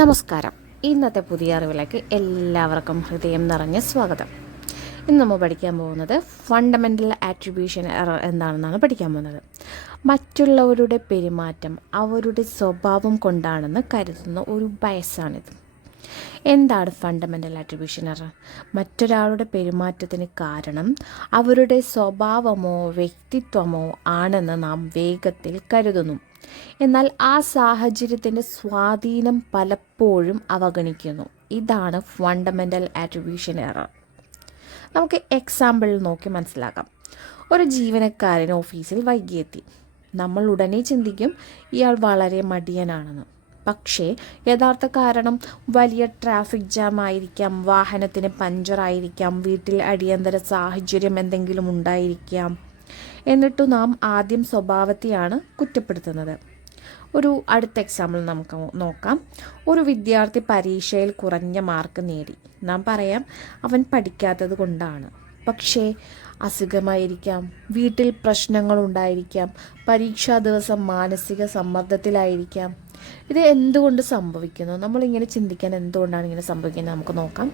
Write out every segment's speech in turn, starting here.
നമസ്കാരം. ഇന്നത്തെ പുതിയ അറിവിലേക്ക് എല്ലാവർക്കും ഹൃദയം നിറഞ്ഞ സ്വാഗതം. ഇന്ന് നമ്മൾ പഠിക്കാൻ പോകുന്നത് ഫണ്ടമെൻ്റൽ ആട്രിബ്യൂഷൻ എറർ എന്താണെന്നാണ് പഠിക്കാൻ പോകുന്നത്. മറ്റുള്ളവരുടെ പെരുമാറ്റം അവരുടെ സ്വഭാവം കൊണ്ടാണെന്ന് കരുതുന്ന ഒരു ബയസാണിത്. എന്താണ് ഫണ്ടമെൻ്റൽ ആട്രിബ്യൂഷൻ എറർ? മറ്റൊരാളുടെ പെരുമാറ്റത്തിന് കാരണം അവരുടെ സ്വഭാവമോ വ്യക്തിത്വമോ ആണെന്ന് നാം വേഗത്തിൽ കരുതുന്നു. എന്നാൽ ആ സാഹചര്യത്തിൻ്റെ സ്വാധീനം പലപ്പോഴും അവഗണിക്കുന്നു. ഇതാണ് ഫണ്ടമെൻ്റൽ ആട്രിബ്യൂഷൻ എറർ. നമുക്ക് എക്സാമ്പിൾ നോക്കി മനസ്സിലാക്കാം. ഒരു ജീവനക്കാരൻ ഓഫീസിൽ വൈകിയെത്തി. നമ്മൾ ഉടനെ ചിന്തിക്കും ഇയാൾ വളരെ മടിയനാണെന്ന്. പക്ഷേ യഥാർത്ഥ കാരണം വലിയ ട്രാഫിക് ജാം ആയിരിക്കാം, വാഹനത്തിന് പഞ്ചറായിരിക്കാം, വീട്ടിൽ അടിയന്തര സാഹചര്യം എന്തെങ്കിലും ഉണ്ടായിരിക്കാം. എന്നിട്ടു നാം ആദ്യം സ്വഭാവത്തെയാണ് കുറ്റപ്പെടുത്തുന്നത്. ഒരു അടുത്ത എക്സാമ്പിൾ നമുക്ക് നോക്കാം. ഒരു വിദ്യാർത്ഥി പരീക്ഷയിൽ കുറഞ്ഞ മാർക്ക് നേടി. നാം പറയാം അവൻ പഠിക്കാത്തത് കൊണ്ടാണ്. പക്ഷേ അസുഖമായിരിക്കാം, വീട്ടിൽ പ്രശ്നങ്ങളുണ്ടായിരിക്കാം, പരീക്ഷാ ദിവസം മാനസിക സമ്മർദ്ദത്തിലായിരിക്കാം. ഇത് എന്തുകൊണ്ട് സംഭവിക്കുന്നു? നമ്മളിങ്ങനെ ചിന്തിക്കാൻ എന്തുകൊണ്ടാണ് ഇങ്ങനെ സംഭവിക്കുന്നത് നമുക്ക് നോക്കാം.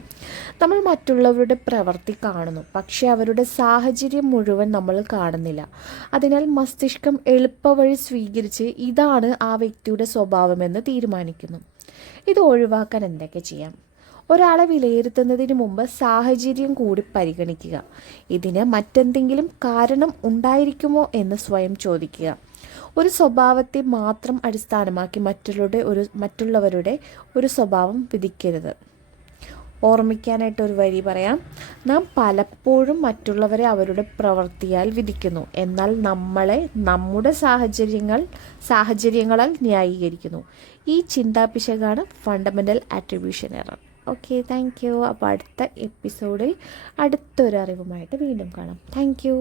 നമ്മൾ മറ്റുള്ളവരുടെ പ്രവൃത്തി കാണുന്നു, പക്ഷേ അവരുടെ സാഹചര്യം മുഴുവൻ നമ്മൾ കാണുന്നില്ല. അതിനാൽ മസ്തിഷ്കം എളുപ്പവഴി സ്വീകരിച്ച് ഇതാണ് ആ വ്യക്തിയുടെ സ്വഭാവമെന്ന് തീരുമാനിക്കുന്നു. ഇത് ഒഴിവാക്കാൻ എന്തൊക്കെ ചെയ്യാം? ഒരാളെ വിലയിരുത്തുന്നതിന് മുമ്പ് സാഹചര്യം കൂടി പരിഗണിക്കുക. ഇതിന് മറ്റെന്തെങ്കിലും കാരണം ഉണ്ടായിരിക്കുമോ എന്ന് സ്വയം ചോദിക്കുക. ഒരു സ്വഭാവത്തെ മാത്രം അടിസ്ഥാനമാക്കി മറ്റുള്ളവരുടെ ഒരു സ്വഭാവം വിധിക്കരുത്. ഓർമ്മിക്കാനായിട്ട് ഒരു വരി പറയാം. നാം പലപ്പോഴും മറ്റുള്ളവരെ അവരുടെ പ്രവൃത്തിയാൽ വിധിക്കുന്നു, എന്നാൽ നമ്മളെ നമ്മുടെ സാഹചര്യങ്ങളാൽ ന്യായീകരിക്കുന്നു. ഈ ചിന്താപിശകാണ് fundamental attribution error. Okay, thank you. അപ്പോൾ അടുത്ത എപ്പിസോഡിൽ അടുത്തൊരു അറിവുമായിട്ട് വീണ്ടും കാണാം. Thank U.